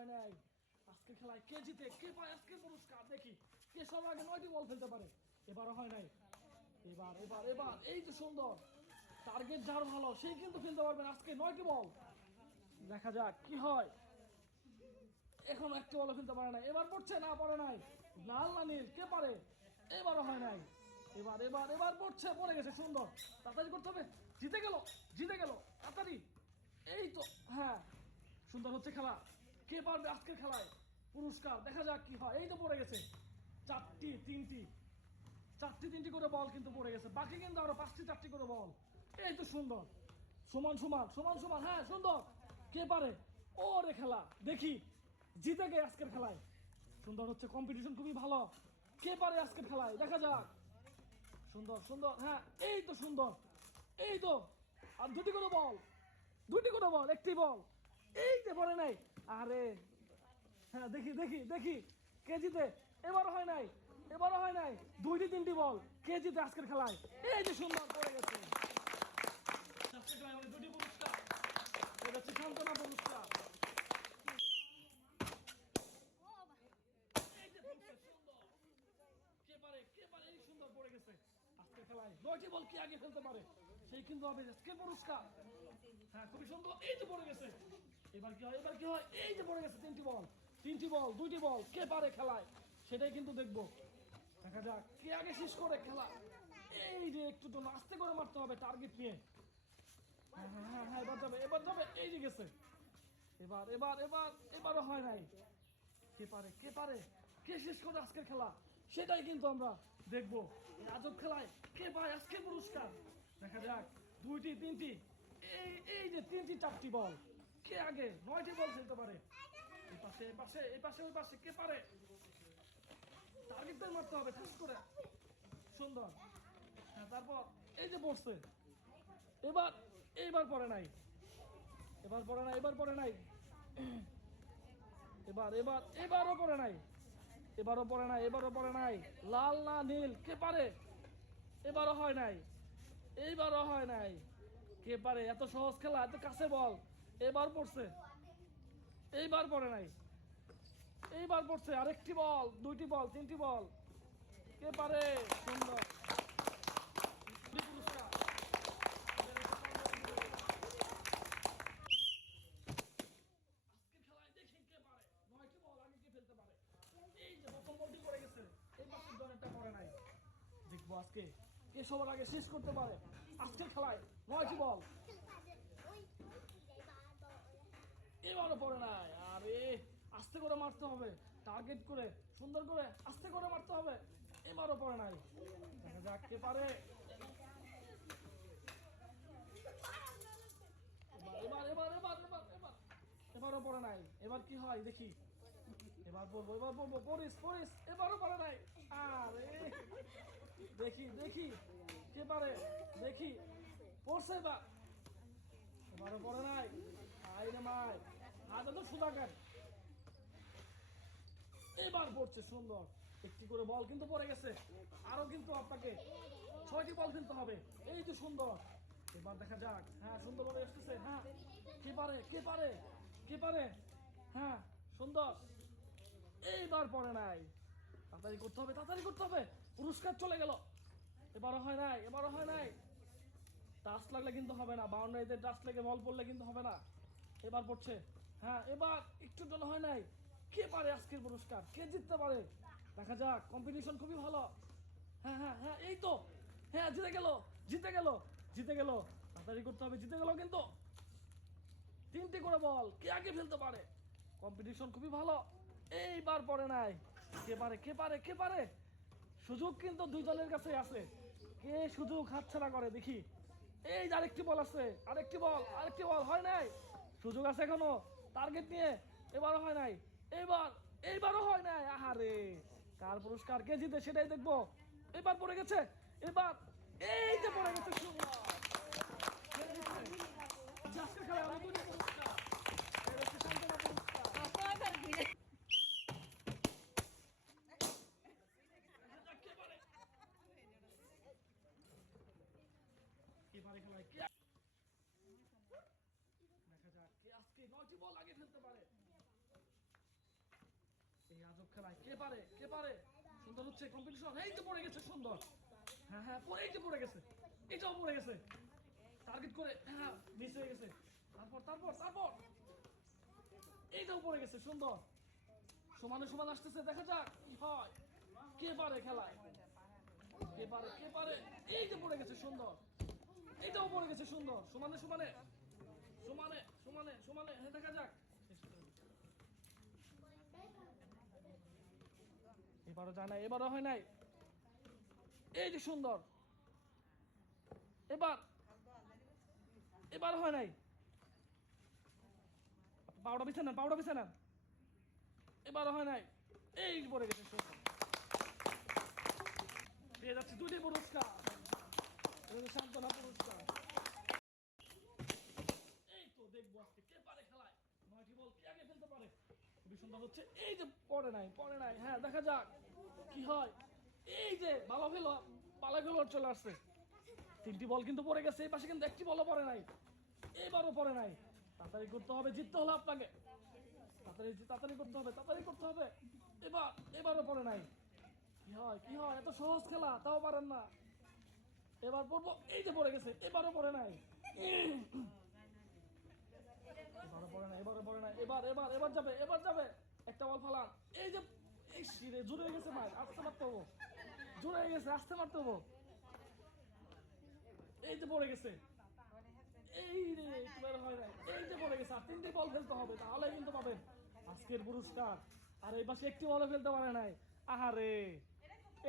হয় নাই। আজকে খেলায় কে জিতে, কে পায় আজকে পুরস্কার, দেখি। কে সব আগে নয়টি বল ফেলতে পারে, এবারও হয় নাই। এবার এবার এবার, এই তো সুন্দর। টার্গেট যার ভালো সেই কিন্তু ফেলতে পারবেন আজকে নয়টি বল। দেখা যাক কি হয়। এখন একটি বল ফেলতে পারে নাই। এবার পড়ছে, না পারে নাই। লাল না নীল, কে পারে? এবারও হয় নাই। এবার এবার এবার পড়ছে, পড়ে গেছে, সুন্দর। তাড়াতাড়ি করতে হবে। জিতে গেল জিতে গেল। তাড়াতাড়ি। এই তো হ্যাঁ সুন্দর হচ্ছে খেলা। কে পারবে আজকের খেলায়? পুরস্কার। দেখা যাক কি হয়। এই তো পড়ে গেছে। চারটি, তিনটি। চারটি, তিনটি করে বল কিন্তু পড়ে গেছে। বাকি কিন্তু আরও পাঁচটি, চারটি করে বল। এই তো সুন্দর। সমান সমান সমান সমান। হ্যাঁ সুন্দর। কে পারে? ও রে খেলা। দেখি। জিতে গে আজকের খেলায়? সুন্দর হচ্ছে। কম্পিটিশন খুবই ভালো। কে পারে আজকের খেলায়? দেখা যাক। সুন্দর সুন্দর। হ্যাঁ এই তো সুন্দর। এই তো। আর দুটি করে বল। দুটি করে বল। একটি বল। এই তো পড়ে নাই। আরে হ্যাঁ দেখি দেখি দেখি কে জিতে এবারও হয় নাই, এবারও হয় নাই, দুইটি তিনটি বল কে জিতে আজকের খেলায়, এই যে সুন্দর পড়ে গেছে। পুরস্কার, এটা সুন্দর। খেলায় বল কি আগে পারে, সেই কিন্তু হবে হ্যাঁ খুবই সুন্দর, এই যে পড়ে গেছে। এবার কি হয়? এবার কি হয়? এই যে পড়ে গেছে, তিনটি বল। তিনটি বল, দুইটি বল, কে পারে খেলায়? সেটাই কিন্তু দেখব। দেখা যাক কে আগে শেষ করে খেলা। এই যে একটু তো আস্তে করে মারতে হবে টার্গেট নিয়ে। হ্যাঁ হ্যাঁ হ্যাঁ হ্যাঁ এবার যাবে এবার যাবে। এই যে গেছে। এবার এবার এবার, এবারও হয় নাই। কে পারে কে পারে? কে শেষ করে আজকের খেলা? সেটাই কিন্তু আমরা দেখব। আজব খেলায় কে পায় আজকে পুরস্কার? দেখা যাক। দুইটি, তিনটি। এই এই যে তিনটি, চারটি বল। কে আগে? নয়টি বল খেলতে পারে। এই পাশে এই পাশে এই পাশে, ওই পাশে, কে পারে? মারতে হবে করে। সুন্দর। হ্যাঁ তারপর এই যে পড়ছে এবার, এইবার পড়ে নাই। এবার পড়ে নাই, এবার পড়ে নাই। এবার এবার, এবারও পড়ে নাই। এবারও পড়ে নাই, এবারও পড়ে নাই। লাল না নীল, কে পারে? এবারও হয় নাই। এইবারও হয় নাই। কে পারে? এত সহজ খেলা, এত কাছে বল। এবার পড়ছে। এইবার পড়ে নাই। এইবার পড়ছে। আরেকটি বল, দুইটি বল, তিনটি বল। কে পারে? সুন্দর। আজকে কে সবার আগে শেষ করতে পারে। আজকের খেলায় নয়টি বল। এবারও পড়ে নাই। আরে, আস্তে করে মারতে হবে। টার্গেট করে, সুন্দর করে আস্তে করে মারতে হবে। এবারও পড়ে নাই। দেখা যাক কে পারে। এবার এবার এবার এবার এবার। এবারও পড়ে নাই। এবার কি হয় দেখি। এবার বলব এবার বলব পড়িস পড়িস এবারও পারে নাই। আরে, দেখি দেখি, কে পারে? দেখি, পড়ছে এবার। এবারও পড়ে নাই। আই রে মাই। এবার পড়ছে সুন্দর। একটি করে বল কিন্তু পড়ে গেছে। আরও কিন্তু আপনাকে ছয়টি বল হবে। এই তো সুন্দর। এবার দেখা যাক। হ্যাঁ সুন্দর বলে এসতেছে হ্যাঁ কে পারে? কে পারে? কে পারে? হ্যাঁ সুন্দর। এইবার পড়ে নাই। তাড়াতাড়ি করতে হবে, তাড়াতাড়ি করতে হবে। পুরস্কার চলে গেল। এবারও হয় নাই, এবারও হয় নাই। টাচ লাগলে কিন্তু হবে না। বাউন্ডারিতে টাচ লেগে বল পড়লে কিন্তু হবে না। এবার পড়ছে হ্যাঁ এবার একটু জন্য হয় নাই। কে পারে আজকের পুরস্কার? কে জিততে পারে? দেখা যাক কম্পিটিশন খুবই ভালো। হ্যাঁ হ্যাঁ হ্যাঁ এই তো। হ্যাঁ জিতে গেল জিতে গেল জিতে গেল। তাড়াতাড়ি করতে হবে, জিতে গেল কিন্তু। তিনটি করে বল, কে আগে ফেলতে পারে? কম্পিটিশন খুবই ভালো। এইবার পড়ে নাই। কে পারে কে পারে কে পারে? সুযোগ কিন্তু দুই দলের কাছে আছে। কে সুযোগ হাতছাড়া করে, দেখি। এই আরেকটি বল আছে, আরেকটি বল আরেকটি বল, হয় নাই। সুযোগ আছে এখনও। টার্গেট নিয়ে এবারও হয় নাই। এবার এইবারও হয় নাই। আহারে, কার পুরস্কার কে জিতে সেটাই দেখব। এবার পড়ে গেছে, এবার এই যে পড়ে গেছে সুন্দর কে জিতছে? আজকের খেলায় আমাদের দুটি পুরস্কার এই হচ্ছে সান্ত্বনা পুরস্কার কে পারে? এবারে খেলায় কে দেখা যাক কে আজকে নয়টি বল আগে ফেলতে পারে খেলায় কে পারে? কে পারে? সুন্দর হচ্ছে কম্পিটিশন এই তো পড়ে গেছে, সুন্দর। হ্যাঁ হ্যাঁ পড়ে, এই তো পড়ে গেছে। এটাও পড়ে গেছে। টার্গেট করে হ্যাঁ মিস হয়ে গেছে। তারপর তারপর তারপর। এইটাও পড়ে গেছে, সুন্দর। সমানে, সমান আসতেছে, দেখা যাক কি হয়। কে পারে খেলায়? কে পারে কে পারে? এই যে পড়ে গেছে, সুন্দর। এইটাও পড়ে গেছে, সুন্দর। সমানে সমানে। সমানে সমানে সমানে। হ্যাঁ দেখা যাক। এবারও যায় না এবারও হয় নাই। এই যে সুন্দর। এবার এবার হয় নাই। পাউডা বিছে নেন পাউডা বিছে নেন। এবারও হয় নাই। এই পড়ে গেছে সুন্দর। পেয়ে যাচ্ছে দুটি পুরস্কার। সান্ত্বনা পুরস্কার। এই দেখব আজকে কে পারে খেলায়। নয়টি বল কে আগে ফেলতে পারে? খুবই সুন্দর হচ্ছে। এই যে পড়ে নাই পড়ে নাই। হ্যাঁ দেখা যাক। কি হয়? এই যে ভালো ফেলো, পালা ফেলোর চলে আসছে। তিনটি বল কিন্তু পড়ে গেছে, এই পাশে কিন্তু একটি বলও পড়ে নাই। এবারও পড়ে নাই। তাড়াতাড়ি করতে হবে, জিততে হলে আপনাকে। তাড়াতাড়ি তাড়াতাড়ি করতে হবে, তাড়াতাড়ি করতে হবে। এবার, এবারও পড়ে নাই। কি হয় কি হয়? এত সহজ খেলা, তাও পারেন না। এবার পড়ব, এই যে পড়ে গেছে, এবারও পড়ে নাই। এবারও পড়ে নাই, এবারও পড়ে নাই। এবার এবার এবার যাবে এবার যাবে। একটা বল ফালান। এই যে জুড়ে গেছে আসতে হব। এই যে পড়ে গেছে। এই রে এই যে পড়ে গেছে, আর বল ফেলতে হবে তাহলে কিন্তু পাবেন আজকের পুরস্কার। আর এই পাশে একটি ফেলতে পারে নাই। আহারে।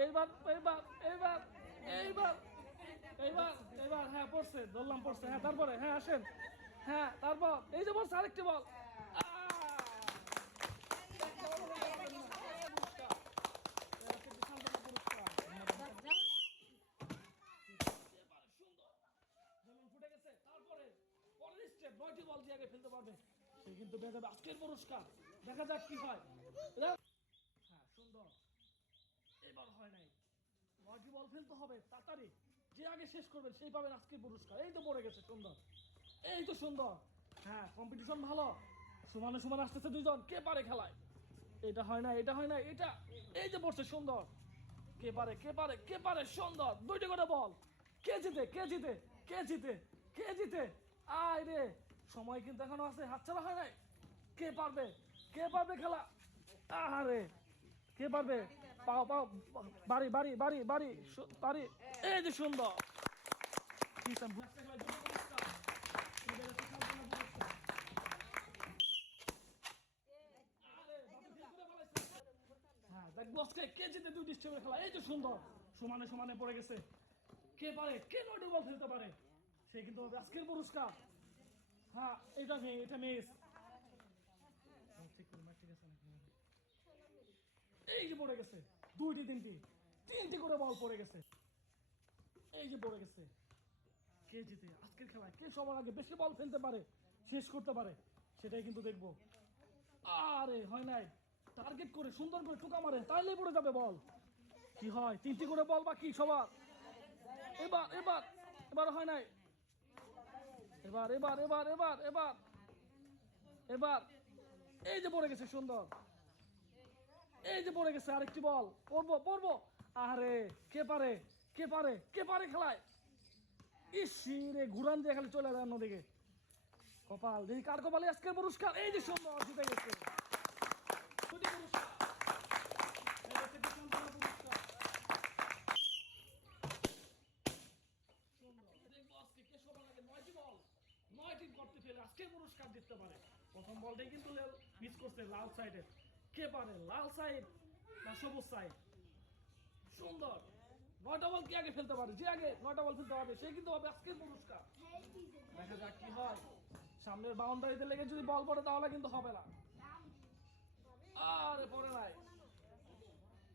এইবার এইবার এইবার এইবার এইবার এইবার হ্যাঁ পড়ছে, ধরলাম, পড়ছে। হ্যাঁ তারপরে হ্যাঁ আসেন। হ্যাঁ তারপর, এই যে বলছে আরেকটি বল যেমন ফুটে গেছে তারপরে পরের স্টেপ নয়টি বল দিয়ে আগে ফেলতে পারবে সে কিন্তু পেয়ে আজকের পুরস্কার। দেখা যাক কি হয়। হ্যাঁ সুন্দর। এবার হয় নাই। নয়টি বল ফেলতে হবে, তাড়াতাড়ি। যে আগে শেষ করবেন সেই পাবেন আজকের পুরস্কার। এই তো পড়ে গেছে, সুন্দর। এই তো সুন্দর। হ্যাঁ কম্পিটিশন ভালো। সমানে সমান আসতেছে দুইজন। কে পারে খেলায়? এটা হয় না এটা হয় না এটা এই যে পড়ছে, সুন্দর। কে পারে কে পারে কে পারে, সুন্দর। দুইটা করে বল। কে জিতে কে জিতে কে জিতে কে জিতে? আয় রে। সময় কিন্তু এখনও আছে, হাতছাড়া হয় নাই। কে পারবে? কে পারবে খেলা? আরে কে পারবে? পাও পাও, বাড়ি বাড়ি বাড়ি বাড়ি বাড়ি। এই যে সুন্দর। হ্যাঁ কে জিতে খেলা। এই যে সুন্দর। সমানে সমানে পড়ে গেছে। কে পারে? কে নয়টি বল ফেলতে পারে? সে কিন্তু আজকের পুরস্কার। হ্যাঁ এটা মেয়ে, এটা? এই যে পড়ে গেছে, দুইটি, তিনটি তিনটি করে বল পড়ে গেছে। এই যে পড়ে গেছে। কে জিতে? আজকের খেলায় কে সবার আগে বেশি বল ফেলতে পারে, শেষ করতে পারে, সেটাই কিন্তু দেখব। আরে, হয় নাই। টার্গেট করে সুন্দর করে টোকা মারে, তাইলেই পড়ে যাবে বল কি হয়? তিনটি করে বল বাকি সবার। এবার এবার এবার হয় নাই। এবার এবার এবার এবার এবার। এবার। এই যে পড়ে গেছে সুন্দর। এই যে পড়ে গেছে আরেকটি বল। পড়ব পড়ব। আরে, কে পারে? কে পারে? কে পারে খেলায়? ইসি, রে, ঘুরান দিয়ে খালি চলে যায় অন্যদিকে। কপাল, দেখি কার কপালে আজকের পুরস্কার? এই যে সুন্দর, জিতে গেছে। পুরস্কার। এই হচ্ছে বিশান্তনা পুরস্কার। সুন্দর। দেখব আজকে কে সবার আগে নয়টি বল নয়টি করতে ফেলে আজকে জিততে পারে। প্রথম বলটাই কিন্তু মিস করছে, লাল সাইডে কে পারে? লাল সাইড না সবুজ সাইড সুন্দর। নয়টা বল কি আগে ফেলতে পারে? যে আগে নয়টা বল ফেলতে পারবে, সে কিন্তু হবে আজকের পুরস্কার। দেখা যাক কি হয়। সামনের বাউন্ডারিতে লেগে যদি বল পড়ে, তাহলে কিন্তু হবে না। আরে, পড়ে নাই।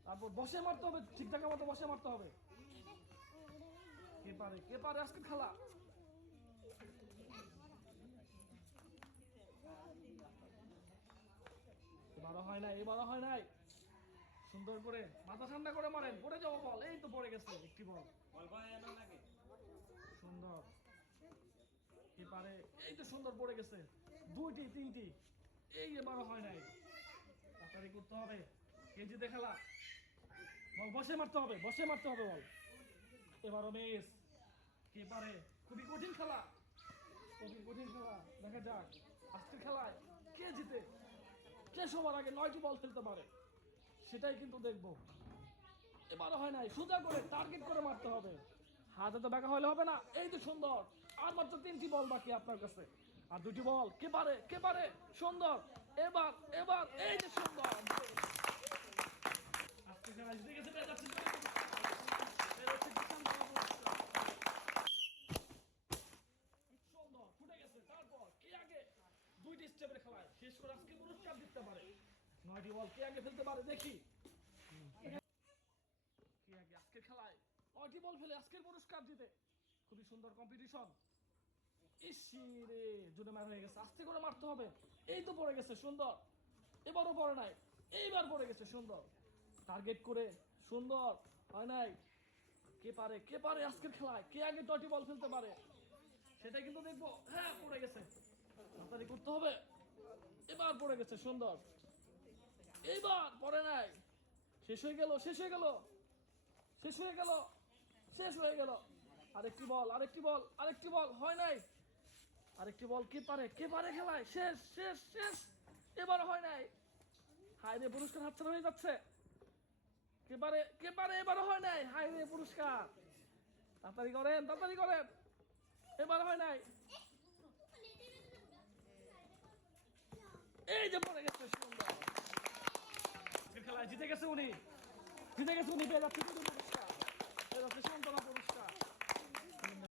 তারপর বসে মারতে হবে, ঠিকঠাক মতো বসে মারতে হবে। কে পারে? কে পারে আজকে খেলা? এবারও হয় নাই এবারও হয় নাই। সুন্দর করে মাথা ঠান্ডা করে মারেন পড়ে যাব বল। এই তো পড়ে গেছে একটি বল। সুন্দর। কে এই তো সুন্দর পড়ে গেছে। দুইটি তিনটি। এই এবারও হয় নাই। তাড়াতাড়ি করতে হবে। কে জিতে খেলা। বল বসে মারতে হবে বসে মারতে হবে বল। এবারও মিস। কে পারে খুবই কঠিন খেলা। খুবই কঠিন খেলা। দেখা যাক আজকের খেলায় কে জিতে কে সবার আগে নয়টি বল খেলতে পারে? সেটাই কিন্তু দেখব। এবারও হয় নাই, সোজা করে টার্গেট করে মারতে হবে। হাতে তো বাঁকা হলে হবে না। এই তো সুন্দর, আর মাত্র তিনটি বল বাকি আপনার কাছে। আর দুটি বল, কে পারে কে পারে? সুন্দর, এবার এবার, এই যে সুন্দর। আজকে খেলা জিতে গেছে পেয়ে যাচ্ছে এর হচ্ছে কিষান বল পুরস্কার। সুন্দর ফুটে গেছে তারপর কে আগে দুইটি স্টেপের খেলায় শেষ করে আজকে পুরস্কার দিতে পারে। নয়টি বল কে আগে ফেলতে পারে দেখি। কি আগে আজকের খেলায় নয়টি বল ফেলে আজকের পুরস্কার জিতে। খুবই সুন্দর কম্পিটিশন ইসিরে জুনে মার হয়ে গেছে। আস্তে করে মারতে হবে। এই তো পড়ে গেছে সুন্দর। এবারও পড়ে নাই। এইবার পড়ে গেছে সুন্দর। টার্গেট করে সুন্দর। হয় নাই? কে পারে? কে পারে আজকের খেলায়? কে আগে নয়টি বল ফেলতে পারে? সেটা কিন্তু দেখব। হ্যাঁ পড়ে গেছে। তাড়াতাড়ি করতে হবে। এবার পড়ে গেছে সুন্দর। এইবার পড়ে নাই। শেষ হয়ে গেল, শেষ হয়ে গেল। শেষ হয়ে গেল, শেষ হয়ে গেল। আরেকটি বল আরেকটি বল আরেকটি বল, হয় নাই। আরেকটি বল কে পারে কে পারে খেলায়? শেষ শেষ শেষ। এবার হয় নাই। হায় রে, পুরস্কার হাতছাড়া হয়ে যাচ্ছে। কে পারে কে পারে এবারও হয় নাই। হায় রে, পুরস্কার। তাড়াতাড়ি করেন তাড়াতাড়ি করেন। এবার হয় নাই। এই যে পড়ে গেছে সুন্দর। জিতে গেছে উনি। জিতে গেছে উনি পেয়ে যাচ্ছে শান্তনা পুরস্কার